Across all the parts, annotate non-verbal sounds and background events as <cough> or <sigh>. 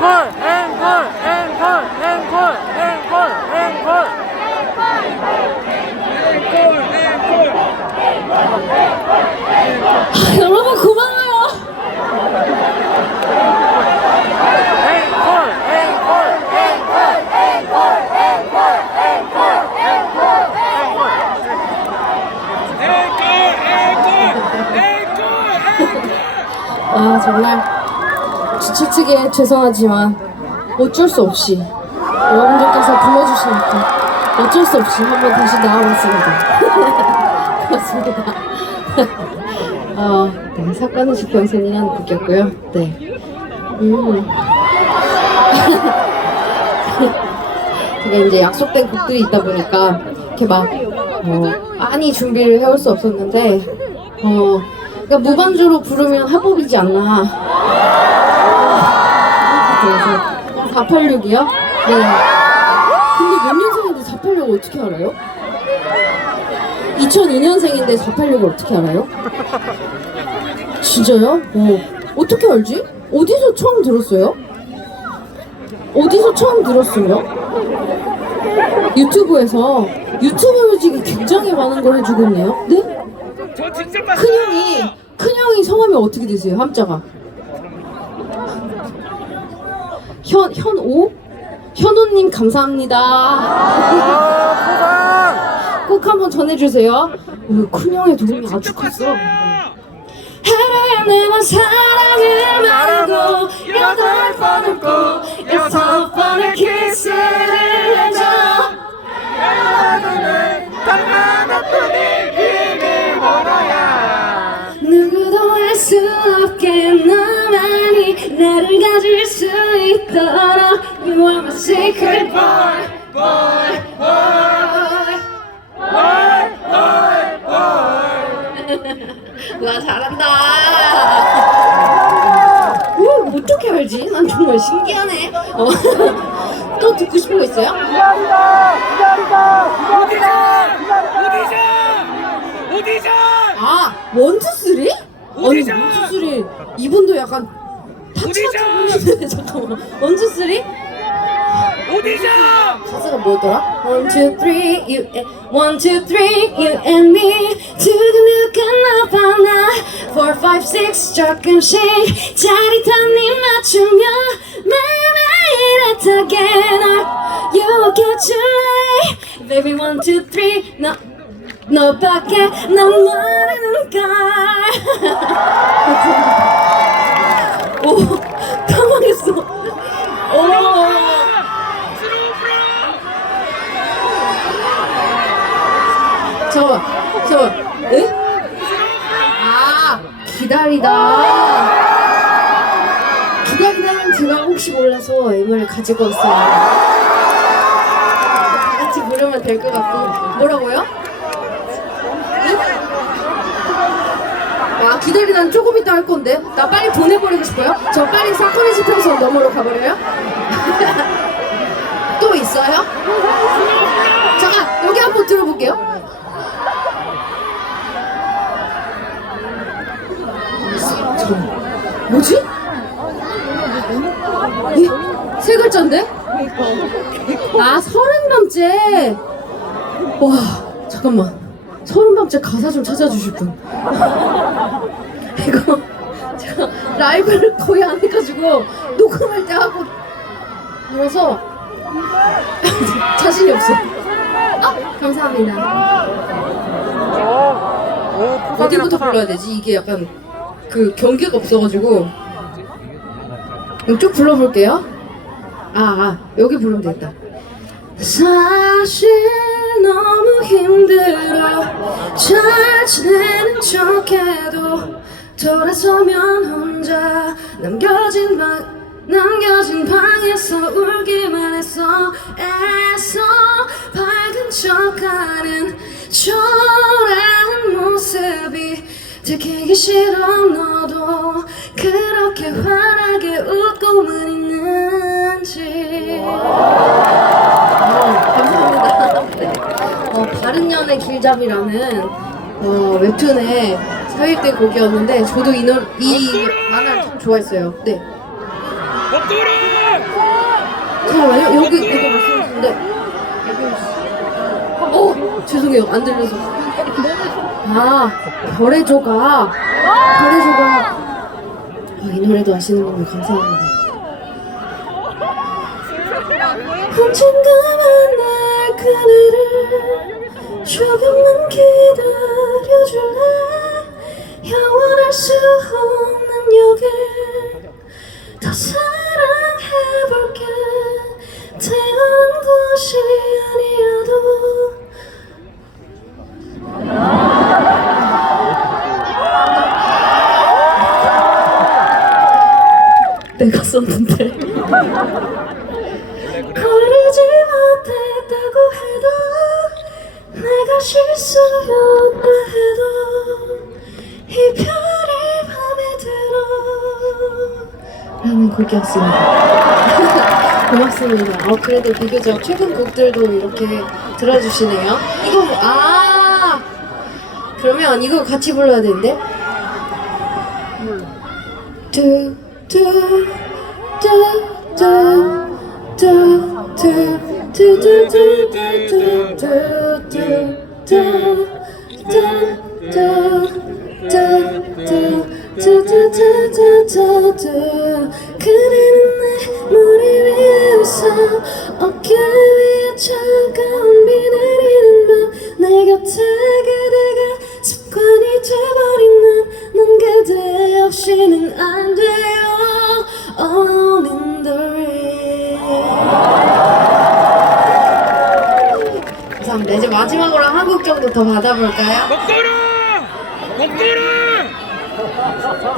앵콜 앵콜 앵콜 앵콜 앵콜 <laughs> 여러분 고마워요. 아 정말 측에 죄송하지만 어쩔 수 없이 여러분들께서 불러주시니까 어쩔 수 없이 한번 다시 나와봤습니다. <laughs> 고맙습니다. <laughs> 어, 네, 사건은 지평선이라는 곡이었고요. 네. 음. <laughs> 제가 이제 약속된 곡들이 있다 보니까 이렇게 막 어, 많이 준비를 해올 수 없었는데 어, 그러니까 무반주로 부르면 합법이지 않나 그래서 486이요? 네 근데 몇 년생인데 486을 어떻게 알아요? 2002년생인데 486을 어떻게 알아요? 진짜요? 어. 어떻게 알지? 어디서 처음 들었어요? 어디서 처음 들었어요? 유튜브에서 유튜브 뮤직이 굉장히 많은 걸 해주고 있네요. 네? 큰형이 큰형이 성함이 어떻게 되세요? 함자가 현 현오 현오님 감사합니다. 아꼭 한번 전해주세요. 어, 큰형의 도움이 아주 컸어. 하루에 내만 사랑을 말하고 여덟 가질 수 있도록 You are my secret boy, boy, boy <laughs> 와 잘한다 오 어떻게 알지? 난 정말 신기하네 어. <laughs> 또 듣고 싶은 거 있어요? 오디션 오디션 아 원투 쓰리? 아니! 원투 쓰리 이분도 약간 파츠 같은 분이었는데 잠깐만 <laughs> 원투 쓰리? 오디션 가사가 뭐더라? One two three you and one two three you and me 두근두근 너봐나 Four five six 조금씩 짜릿한 네 맞추며 매일매일 애타게 널 You get you late Baby one two three 너 너밖에 난 모르는 걸 <laughs> <laughs> 오, 당황했어. 오. 스로우 프로 저, 저, 에? 아, 기다리다. 기다리다는 제가 혹시 몰라서 M을 가지고 왔어요. 다 같이 부르면 될 것 같고. 뭐라고요? 네? 아, 기다리다는 조금 이따 할 건데. 나 빨리 보내버리고 싶어요? 저 빨리 사건의 지평선 너머로 가버려요? <laughs> 또 있어요? 잠깐, 여기 한번 들어볼게요. 뭐지? 예? 세 글자인데? 아 서른 밤째 와 잠깐만 서른 밤째 가사 좀 찾아주실 분 <laughs> 이거 제가 라이브를 거의 안 해가지고 녹음할 때 하고 그래서 <laughs> 자신이 없어 아 감사합니다 오 어디부터 불러야 되지? 이게 약간 그 경계가 없어가지고 쭉 불러볼게요. 아, 아 여기 부르면 되겠다. 사실 너무 힘들어. 잘 지내는 척해도 돌아서면 혼자 남겨진 방 남겨진 방에서 울기만 했어 애써 밝은 척하는 초라한 모습이 들키기 싫어. 너도 그렇게 환하게 웃고만 있는지. 어, 바른 연애 길잡이라는 어, 웹툰의 사일대 곡이었는데 저도 이, 노, 이 만화를 참 좋아했어요 네. 잠깐만요. 여기 이거 말씀하셨는데. 어 죄송해요 안 들려서. 아 별의 조각. 별의 조각. 아, 이 노래도 아시는군요. 감사합니다. 언젠가 만날 그대를 조금만 기다려줄래? 영원할 수 없는 역에 더 사랑해볼게. 태어난 곳이 아니어도 내가 썼는데 이별이 맘에 들어 라는 곡이었습니다 고맙습니다 어, 그래도 비교적 최근 곡들도 이렇게 들어주시네요 이거 뭐- 아 그러면 이거 같이 불러야 되는데 두, 두, 두, 두, 두, 두, 두, 두, 두, 두, 두, 두, 두, 두, 두, 두, 두, 두두두두두두 그대는 내 머리 위에 웃어 어깨 위에 차가운 비 내리는 밤 내 곁에 그대가 습관이 돼버린 난, 난 그대 없이는 안 돼요 Alone in the rain 감사합니다 이제 마지막으로 한 곡 정도 더 받아볼까요? 먹거라! 먹거라!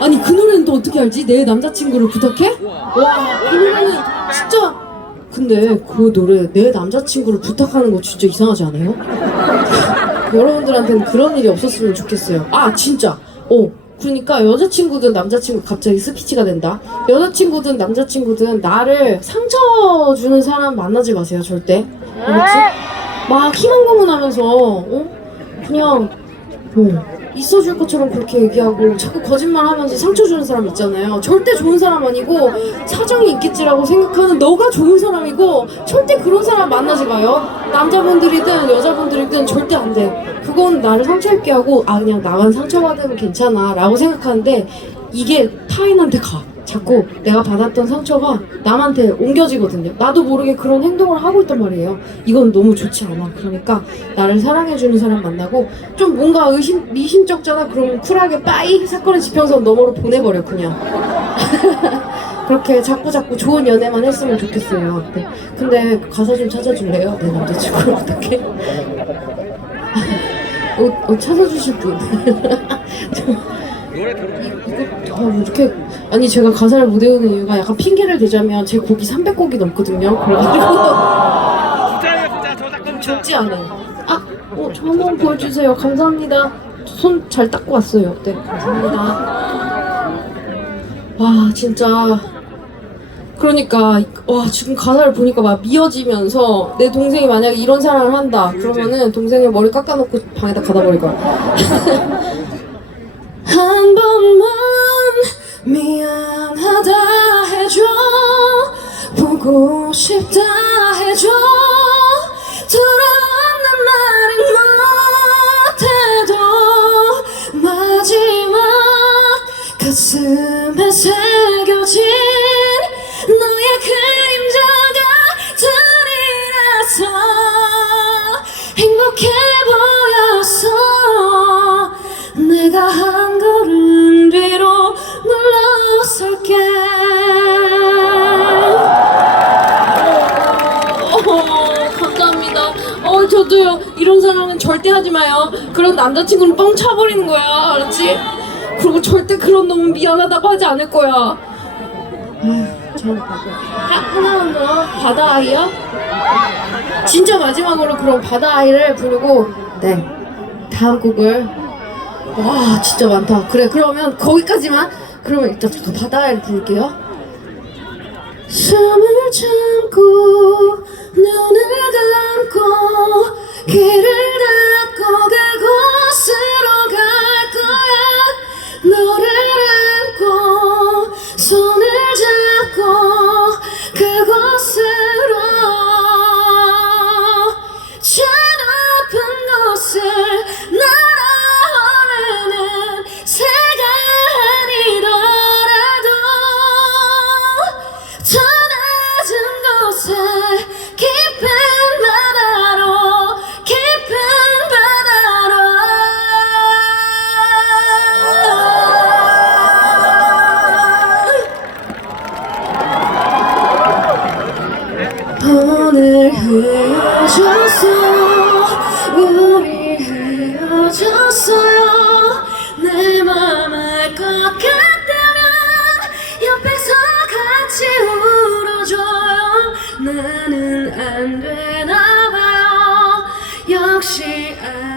아니 그 노래는 또 어떻게 알지? 내 남자친구를 부탁해? 와, 이 노래는 진짜 근데 그 노래 내 남자친구를 부탁하는 거 진짜 이상하지 않아요? <laughs> 여러분들한테는 그런 일이 없었으면 좋겠어요. 아 진짜. 어. 그러니까 여자친구든 남자친구 갑자기 스피치가 된다. 여자친구든 남자친구든 나를 상처 주는 사람 만나지 마세요 절대. 알았지? 막 희망 고문하면서 어? 그냥 어, 있어줄 것처럼 그렇게 얘기하고 자꾸 거짓말하면서 상처 주는 사람 있잖아요. 절대 좋은 사람 아니고 사정이 있겠지라고 생각하는 너가 좋은 사람이고 절대 그런 사람 만나지 마요. 남자분들이든 여자분들이든 절대 안 돼. 그건 나를 상처 입게 하고 아 그냥 나만 상처받으면 괜찮아라고 생각하는데 이게 타인한테 가. 자꾸 내가 받았던 상처가 남한테 옮겨지거든요. 나도 모르게 그런 행동을 하고 있단 말이에요. 이건 너무 좋지 않아. 그러니까 나를 사랑해주는 사람 만나고 좀 뭔가 의심 미심쩍잖아. 그럼 쿨하게 빠이 사건의 지평선 너머로 보내버려 그냥. <laughs> 그렇게 자꾸 자꾸 좋은 연애만 했으면 좋겠어요. 네. 근데 가사 좀 찾아줄래요? 내 남자친구를 어떻게? 옷, <laughs> 옷 찾아주실 분. <laughs> 노래 들어. 아, 뭐 이렇게 아니 제가 가사를 못 외우는 이유가 약간 핑계를 대자면 제 곡이 300곡이 넘거든요. 그래가지고 <laughs> 부자야 부자 저작권. 적지 않아요. 아, 어, 저 한 번 보여주세요. 감사합니다. 손 잘 닦고 왔어요. 네, 감사합니다. 와, 진짜. 그러니까 와 지금 가사를 보니까 막 미어지면서 내 동생이 만약에 이런 사랑을 한다 그러면은 동생의 머리 깎아놓고 방에다 가다 버릴 거야. <laughs> 한 번만 미안하다 해줘. 보고 싶다 해줘. 돌아오는 말은 못해도 마지막 가슴에 새겨진 너의 그림자가 둘이라서 행복해 보여서 내가 한 감사합니다. 어, 저도요. 이런 사랑은 절대 하지 마요. 그런 남자친구는 뻥 차버리는 거야. 알았지? 그리고 절대 그런 놈은 미안하다고 하지 않을 거야. 하나만 더 바다 아이요? 진짜 마지막으로 그럼 바다 아이를 부르고 네 다음 곡을 와 진짜 많다. 그래 그러면 거기까지만 그러면 일단 잠깐 바다 아이를 부를게요. 숨을 참고 눈을 감고 안 되나 봐요. 역시 안